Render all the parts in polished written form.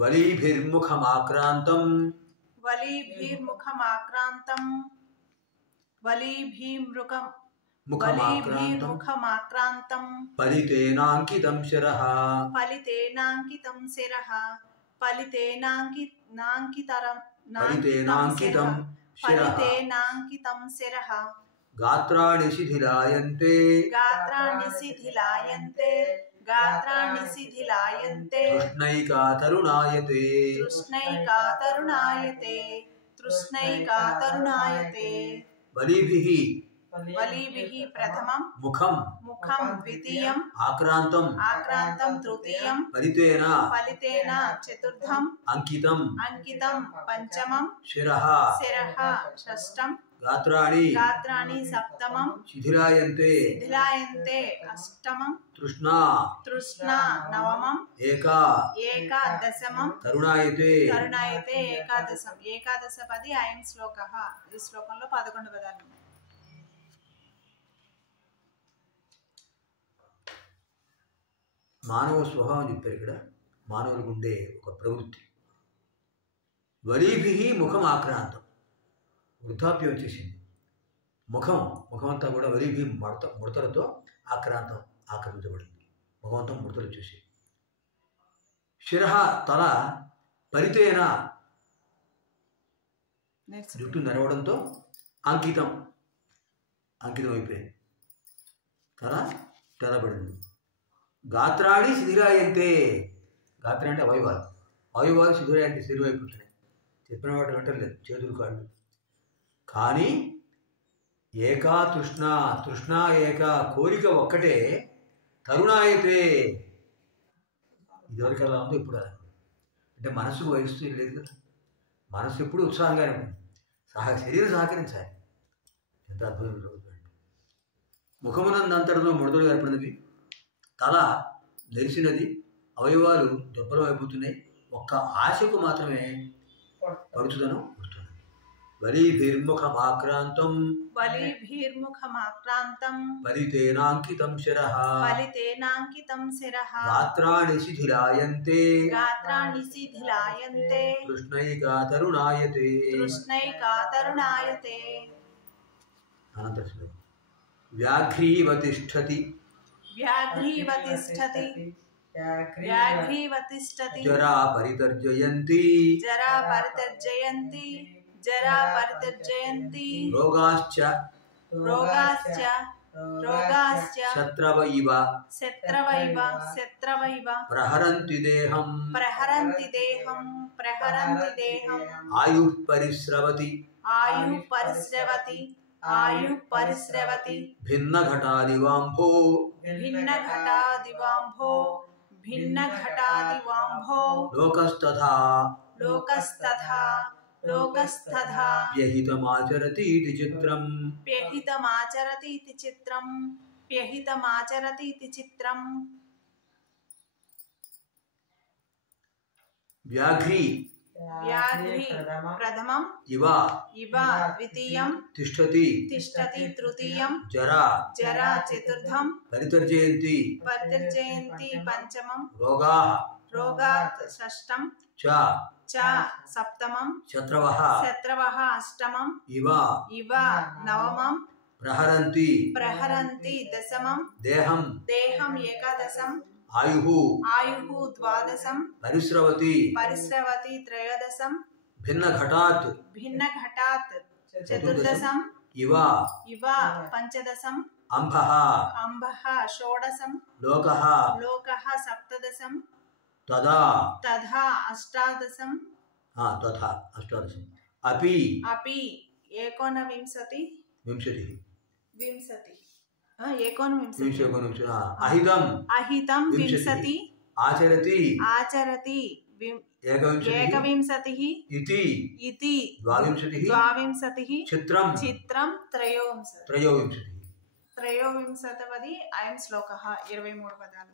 వలీభిర్ముఖమాక్రాంతం వలీభిర్ముఖమాక్రాంతం ఫలితేనాంకితం శిరః ఫలితేనాంకితం శిరః గాత్రాణి శిథిలాయంతే తృష్ణైకాతరుణాయతే వలీభిః ప్రథమం ముఖం ద్వితీయం ఆక్రాంతం తృతీయం ఫలితేన చతుర్థం అంకితం పంచమం శిరః షష్టం గాత్రాణి సప్తమం శిథిలాయంతే అష్టమం తృష్ణా నవమం ఏకాదశమం తరుణాయతే ఏకాదశపది అయం శ్లోకః. ఈ శ్లోకంలో 11 పదాలు ఉన్నాయి. మానవ స్వభావం చెప్పారు ఇక్కడ. మానవులకు ఉండే ఒక ప్రవృత్తి. వలీభిః ముఖం ఆక్రాంతం, వృద్ధాప్యం వచ్చేసింది. ముఖం అంతా కూడా వలీభిః ముడతలతో ఆక్రమించబడింది. ముఖమంతా ముడతలు వచ్చేసి. శిరః తల పరితేన జుట్టు నరవడంతో అంకితం అయిపోయింది. తల తెల్లబడింది. గాత్రాణి శిథిలాయంతే, గాత్ర అంటే అవయవాలు శిథిలాయంతే, శరీరం అయిపోతున్నాయి. చెప్పిన వాటి వెంటలేదు, చేతులు కాళ్ళు. కానీ ఏకా తృష్ణ ఏకా, కోరిక ఒక్కటే. తరుణాయతే, ఇదివరకు ఎలా ఉందో ఇప్పుడు అలా. అంటే మనసుకు వయస్సు లేదు కదా. మనసు ఎప్పుడు ఉత్సాహంగానే ఉంటుంది. శరీరం సహకరించాలి. ఎంత అద్భుతం జరుగుతుంది. ముఖమునందంతటిలో ముడతలు ఏర్పడినవి, తల నెరిసినది, అవయవాలు దుర్బలం అయిపోతున్నాయి. ఒక్క ఆశకు మాత్రమే పడుచుదనం వస్తుంది. వలీభిర్ముఖమాక్రాంతం ఫలితేనాంకితం శిరః గాత్రాణి శిథిలాయంతే తృష్ణైకాతరుణాయతే. అనంతరం వ్యాఘ్రీవ తిష్టతి జరా పరితర్జయంతి రోగాశ్చ శత్రవైవ ప్రహరంతి దేహం ఆయుః పరిస్రవతి భిన్నఘటాదివాంభో లోకస్తథా వ్యహితమాచరతి ఇతి చిత్రం. వ్యాఘ్రీ ప్రథమం ఇవ ద్వితీయం తిష్టతి తృతీయం జరా చతుర్థం పరితర్జయంతి పంచమం రోగాత్ షష్టం సప్తమం శత్రవః అష్టమం ఇవ నవమం ప్రహరంతి దశమం దేహం ఏకాదశం ఆయుః ద్వాదశం పరిస్రవతి త్రయోదశం భిన్నఘటాత్ చతుర్దశం ఇవ పంచదశం అంబః షోడశం లోకః సప్తదశం తథా అష్టాదశం అపి ఏకోనవింశతి అహితం వింశతి ఆచరతి ఏకవింశతిః ఇతి ద్వావింశతిః చిత్రం త్రయోవింశతిపది అయం శ్లోకః. 23 పదాలు.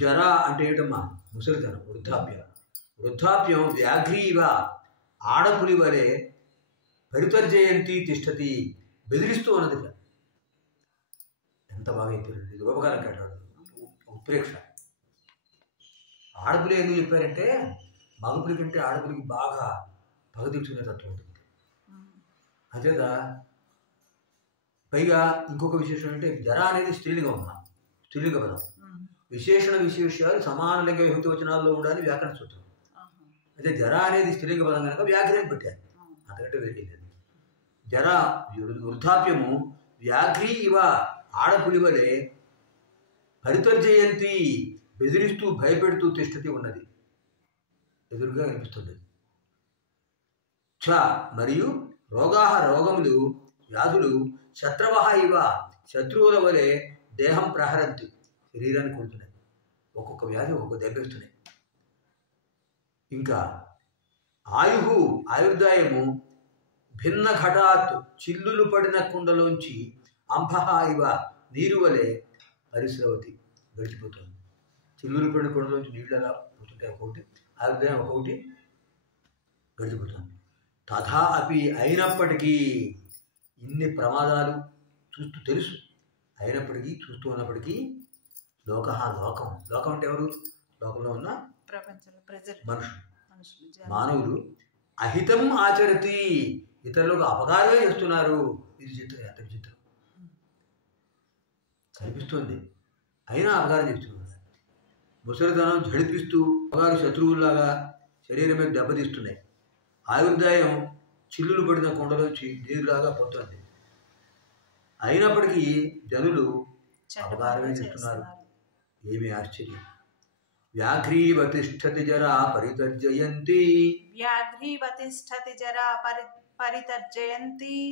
జర అంటే ఏంటమ్మా? ముసలితనం, వృద్ధాప్యం. వ్యాఘ్రీవ ఆడపులి వలె పరితర్జయంతి తిష్టతి, బెదిరిస్తూ ఉన్నది. ఎంత బాగా అయిపోయింది. ఇది ఉపకారం కట్టాడు, ఉత్ప్రేక్ష. ఆడపులి ఎందుకు చెప్పారంటే మగపులి కంటే ఆడపులికి బాగా పగ తీర్చుకునే తత్వం ఉంటుంది. అంచేత పైగా ఇంకొక విశేషం అంటే జర అనేది స్త్రీలింగం అమ్మ, స్త్రీలింగ పదం. విశేషణ విశేషాలు సమాన లింగ విభక్తి వచనాల్లో ఉండాలి వ్యాకరణ సూత్రం. అయితే జర అనేది స్త్రీలింగ పదం కనుక వ్యాఘ్రం పెట్టారు, అంతకంటే వెళ్ళలేదు. జర వృద్ధాప్యము వ్యాఘ్రీ ఇవ ఆడపులి వలె పరితర్జయంతి బెదిరిస్తూ భయపెడుతూ తిష్టతి ఉన్నది, ఎదురుగా అనిపిస్తుంది. చ మరియు రోగాహ రోగములు వ్యాధులు శత్రవహ ఇవ శత్రువుల వలె దేహం ప్రహరంతి శరీరాన్ని కొడుతున్నాయి. ఒక్కొక్క వ్యాధి ఒక్కొక్క దెబ్బేస్తున్నాయి. ఇంకా ఆయుర్దాయము భిన్న ఘటాత్ చిల్లులు పడిన కుండలోంచి అంబహ ఇవ నీరు వలె పరిశ్రవతి గడిచిపోతుంది. చిల్లులు పడిన కుండలోంచి నీళ్ళు ఎలా పోతుంటాయి ఒక్కొక్కటి, ఆయుర్దాయం ఒక్కొక్కటి గడిచిపోతుంది. తథా అపి అయినప్పటికీ ఇన్ని ప్రమాదాలు చూస్తూ తెలుసు, అయినప్పటికీ చూస్తూ ఉన్నప్పటికీ లోకం అంటే ఎవరు? లోకంలో ఉన్న ప్రపంచంలో ప్రజలు, మనుషులు, మానవులు అహితం ఆచరతి ఇతరులకు అపకారమే చేస్తున్నారు. ఇది చిత్రం, ఎంత విచిత్రం కనిపిస్తుంది, అయినా అపకారం చేస్తున్నారు. ముసలితనం జడిపిస్తూ అపకారు శత్రువులాగా శరీరం మీద దెబ్బతీస్తున్నాయి. ఆయుర్దాయం చిల్లులు పడిన కొండలోంచి నీరులాగా పోతుంది. అయినప్పటికీ జనులు అపకారమే చేస్తున్నారు. ఏమి ఆశ్చర్యం! వ్యాఘ్రీవతిష్ఠతి జరా పరితర్జయంతి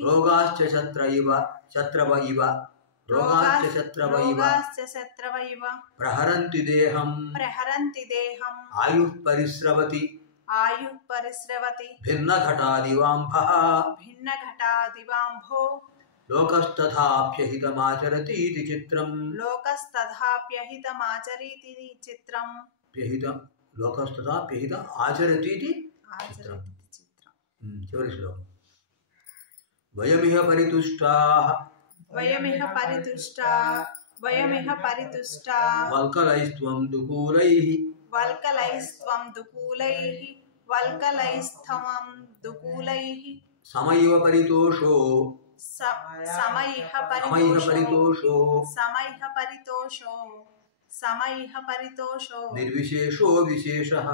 రోగాశ్చ శత్రవ ఇవ ప్రహరంతి దేహం ఆయుః పరిస్రవతి భిన్న ఘటాదివాంభో లోకస్తథాప్యహితమాచరతి చిత్రం. లోకస్తథాప్యహిత ఆచరతి చిత్రం. చివరి శ్లోకం. వయమిహ పరితుష్టాః వల్కలైస్త్వం దుకూలైః సమయవ పరితోషో నిర్విశేషో విశేషః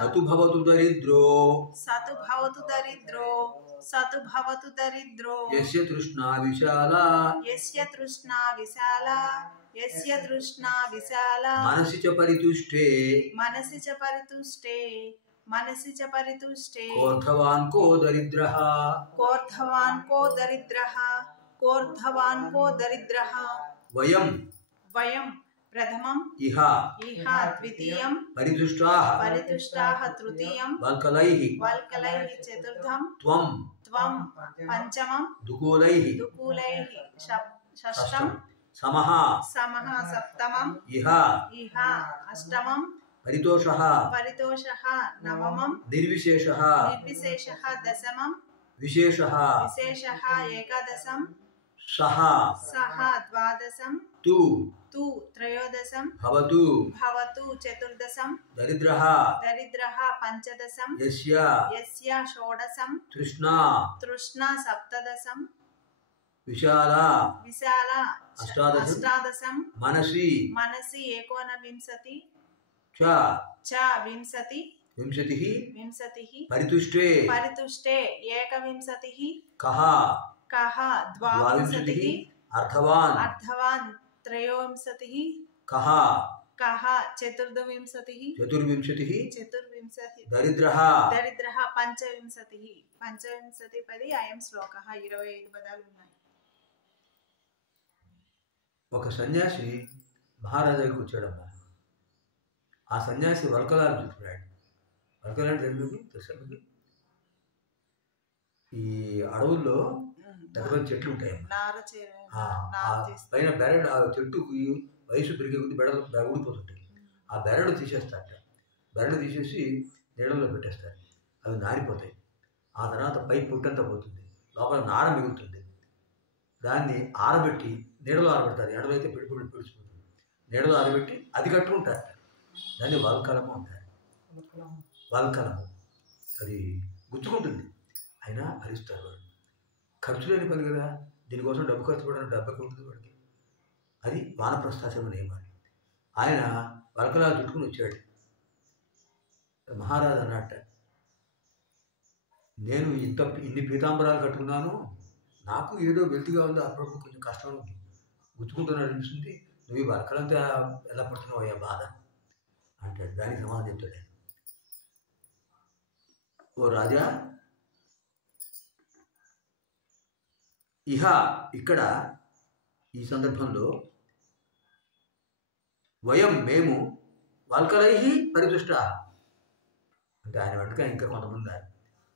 సతు భవతు దరిద్రో యస్య తృష్ణా విశాలా మనసి చ పరితుష్టే కోర్థవాన్ కో దరిద్రః వయం ప్రథమం ఇహ ద్వితీయం పరితుష్టాః తృతీయం వల్కలైః చతుర్థం త్వం పంచమం దుకూలైః షష్టం సమః సప్తమం ఇహ అష్టమం పరితోషః నవమం నిర్విశేషః దశమం విశేషః ఏకాదశం సహ ద్వాదశం తు త్రయోదశం భవతు చతుర్దశం దరిద్రః పంచదశం యస్య షోడశం తృష్ణా సప్తదశం విశాలా అష్టాదశం మనసి ఏకోనవింశతి చ వింశతిః పరితుష్టే ఏకవింశతిః కః ద్వావింశతిః అర్థవాన్ త్రయోవింశతిః కః చతుర్వింశతిః దరిద్రః పంచవింశతిః 10 అయం శ్లోకః 25 పదాలు ఉన్నాయి. ఒక సన్యాసి మహారాజాకి వచ్చాడమ్మా. ఆ సన్యాసి వల్కలాలు చూస్తున్నాడు. వల్కలాంటి తెలుసా? ఈ అడవుల్లో పెద్ద చెట్లు ఉంటాయమ్మా. పైన బెరడు, ఆ చెట్టుకి వయసు పెరిగే కొద్ది బెడలు ఊడిపోతుంటాయి. ఆ బెరడు తీసేస్తారట. బెరడు తీసేసి నీళ్ళలో పెట్టేస్తారు. అవి నారిపోతాయి. ఆ తర్వాత పై పుట్టంతా పోతుంది, లోపల నార మిగులుతుంది. దాన్ని ఆరబెట్టి నీడలో ఆరబెడతారు. ఎండలైతే పిడిచిపోతుంది. నీడలో ఆరబెట్టి అది కట్టుకుంటారు. దాన్ని వల్కలము అంటారు. వల్కలము అది గుచ్చుకుంటుంది, అయినా భరిస్తారు వాడు. ఖర్చు లేని పని కదా, దీనికోసం డబ్బు ఖర్చు పెట్టడానికి డబ్బుకి ఉంటుంది వాడికి. అది వానప్రస్థాశ్రమ నియమాలు. ఆయన వల్కలాలు చుట్టుకుని వచ్చాడు. మహారాజు అన్నట్ట, నేను ఇన్ని పీతాంబరాలు కట్టుకున్నాను, నాకు ఏదో వెల్తిగా ఉంది, అప్పుడప్పుడు కొంచెం కష్టం గుచ్చుకుంటున్నాడు అనిపిస్తుంది, నువ్వు ఈ వల్కలంతా ఎలా పడుతున్నావు అయ్యా బాధ అంటాడు. దానికి సమాధానం చెప్తాడు, ఓ రాజా, ఇక్కడ ఈ సందర్భంలో మేము వల్కలై పరితుష్ట అంటే ఆయన వెంటనే ఇంకా కొంతమంది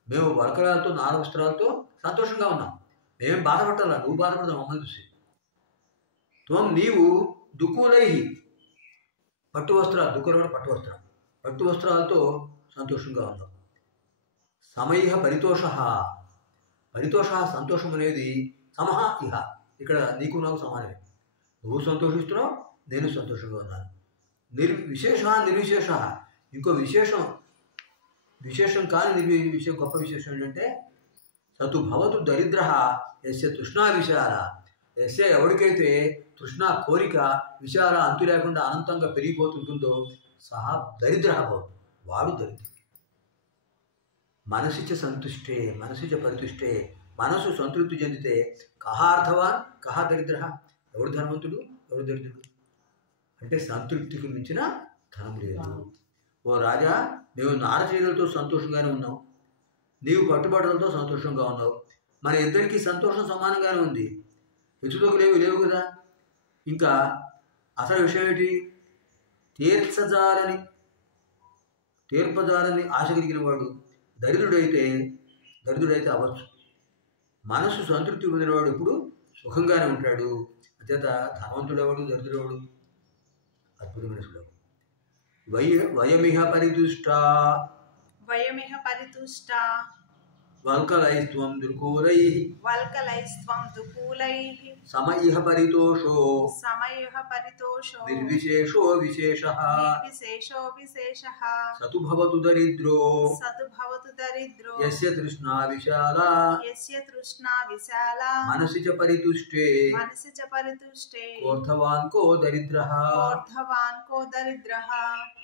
మేము వల్కలాలతో నార వస్త్రాలతో సంతోషంగా ఉన్నాం, మేమేం బాధపడాలా, నువ్వు బాధపడతావు మమ్మల్ని చూసి. నీవు దుఃఖులై పట్టు వస్త్రాలు, దుఃఖులు పట్టు వస్త్రాలతో సంతోషంగా ఉన్నావు. సమయ పరితోష సంతోషం అనేది సమహ ఇహ, ఇక్కడ నీకు నాకు సమానమే. నువ్వు సంతోషిస్తున్నావు, నేను సంతోషంగా ఉన్నాను. నిర్విశేష ఇంకో విశేషం కాని గొప్ప విశేషం ఏంటంటే సతు భవతు దరిద్ర యస్య తృష్ణా విశాల, యస్య ఎవరికైతే తృష్ణ కోరిక విశాల అంతు లేకుండా అనంతంగా పెరిగిపోతుంటుందో సహా దరిద్ర భవతు, వాడు దరిద్రుడు. మనసిచ సంతుష్టే మనసిచ పరితుష్టే, మనసు సంతృప్తి చెందితే కహార్థవాన్ కహ దరిద్ర, ఎవడు ధనవంతుడు ఎవడు దరిద్రుడు అంటే సంతృప్తికి మించిన ధనం లేదు. ఓ రాజా, మేము నారచీరలతో సంతోషంగానే ఉన్నాం, నీవు పట్టుబట్టలతో సంతోషంగా ఉన్నావు. మన ఇద్దరికీ సంతోషం సమానంగానే ఉంది, హెచ్చుతోకు లేవు కదా. ఇంకా అసలు విషయం ఏంటి, తీర్పజాలని ఆశ కలిగిన వాడు దరిద్రుడైతే అవ్వచ్చు. మనసు సంతృప్తి పొందినవాడు ఎప్పుడు సుఖంగానే ఉంటాడు. అంచేత ధనవంతుడెవడు దరిద్రుడెవడు, అద్భుతమైన శ్లోకం. వయమిహ పరితుష్ట వల్కలైస్త్వం దుర్కూలైః సమయిహ పరితోషో నిర్విశేషో విశేషః సతు భవతు దరిద్రో యస్య తృష్ణా విశాలా మనసి చ పరితుష్టే కోర్థవాన్ కో దరిద్రః.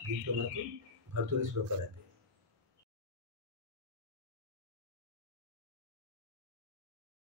దీంట్లో మనకు భర్తృని శ్లోకాలు